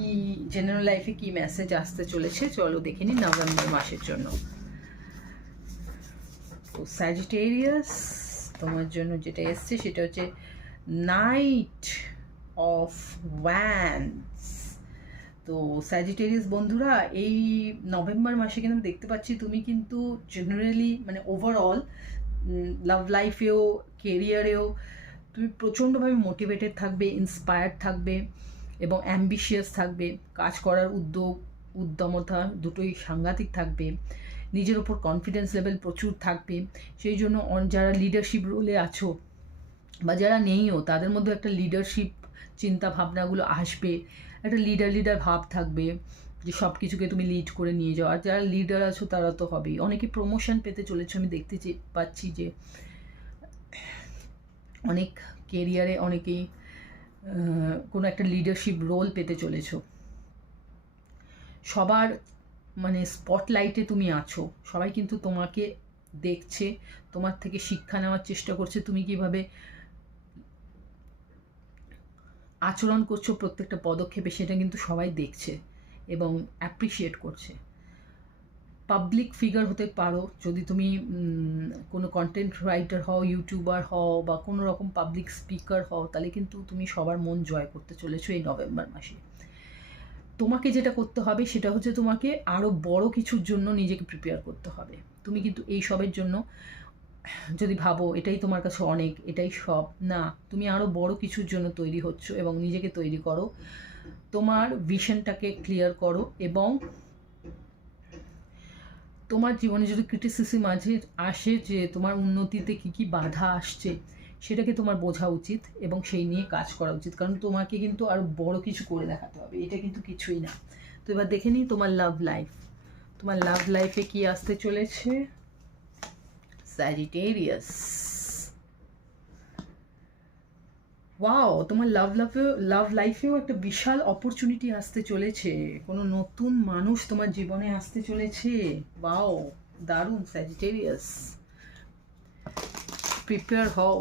কি জেনারেল লাইফে কি মেসেজ আসতে চলেছে চলো দেখে নিই নভেম্বর মাসের জন্য। তো স্যাজিটেরিয়াস তোমার জন্য যেটা এসছে সেটা হচ্ছে নাইট অফ ওয়ান্ডস। তো স্যাজিটেরিয়াস বন্ধুরা, এই নভেম্বর মাসে কিন্তু দেখতে পাচ্ছি তুমি কিন্তু জেনারেলি মানে ওভারঅল লাভ লাইফেও কেরিয়ারেও তুমি প্রচণ্ডভাবে মোটিভেটেড থাকবে, ইন্সপায়ার্ড থাকবে এবং অ্যাম্বিশিয়াস থাকবে। কাজ করার উদ্যমতা দুটোই সাংঘাতিক থাকবে। নিজের ওপর কনফিডেন্স লেভেল প্রচুর থাকবে। সেই জন্য যারা লিডারশিপ রোলে আছো বা যারা নেইও তাদের মধ্যে একটা লিডারশিপ চিন্তা ভাবনাগুলো আসবে, একটা লিডার ভাব থাকবে যে সব কিছুকে তুমি লিড করে নিয়ে যাও। আর যারা লিডার আছো তারা তো হবেই। অনেকে প্রমোশন পেতে চলেছে, আমি দেখতে পাচ্ছি যে অনেক কেরিয়ারে অনেকেই কোনো একটা লিডারশিপ রোল পেতে চলেছ। সবার মানে স্পটলাইটে তুমি আছো, সবাই কিন্তু তোমাকে দেখছে, তোমার থেকে শিক্ষা নেওয়ার চেষ্টা করছে, তুমি কিভাবে আচরণ করছো প্রত্যেকটা পদক্ষেপে সেটা কিন্তু সবাই দেখছে এবং অ্যাপ্রিসিয়েট করছে। পাবলিক ফিগার হতে পারো যদি তুমি কোনো কন্টেন্ট রাইটার হও, ইউটিউবার হও বা কোনো রকম পাবলিক স্পিকার হও, তাহলে কিন্তু তুমি সবার মন জয় করতে চলেছো এই নভেম্বর মাসে। তোমাকে যেটা করতে হবে সেটা হচ্ছে তোমাকে আরও বড় কিছুর জন্য নিজেকে প্রিপেয়ার করতে হবে। তুমি কিন্তু এই সবের জন্য যদি ভাবো এটাই তোমার কাছে অনেক, এটাই সব, না, তুমি আরও বড় কিছুর জন্য তৈরি হচ্ছ এবং নিজেকে তৈরি করো। তোমার ভিশনটাকে ক্লিয়ার করো এবং তোমার জীবনে যদি ক্রিটিসিজম মাঝে আসে যে তোমার উন্নতিতে কী কী বাধা আসছে সেটাকে তোমার বোঝা উচিত এবং সেই নিয়ে কাজ করা উচিত, কারণ তোমাকে কিন্তু আরও বড় কিছু করে দেখাতে হবে, এটা কিন্তু কিছুই না। তো এবার দেখে নিই তোমার লাভ লাইফ। তোমার লাভ লাইফে কি আসতে চলেছে? স্যাজিটেরিয়াস। ওয়াও, তোমার লাভ লাইফেও একটা বিশাল অপরচুনিটি আসতে চলেছে। কোনো নতুন মানুষ তোমার জীবনে আসতে চলেছে। ওয়াও, দারুণ স্যাজিটেরিয়াস। প্রিপেয়ার হও,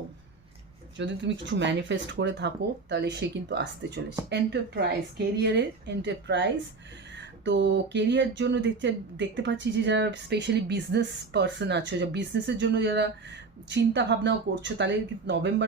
যদি তুমি কিছু ম্যানিফেস্ট করে থাকো তাহলে সে কিন্তু আসতে চলেছে। এন্টারপ্রাইজ, কেরিয়ারের এন্টারপ্রাইজ। তো কেরিয়ার জন্য দেখতে পাচ্ছি যে যারা স্পেশালি বিজনেস পার্সন আছো, যা বিজনেসের জন্য যারা চিন্তা ভাবনাও করছো, তাহলে নভেম্বর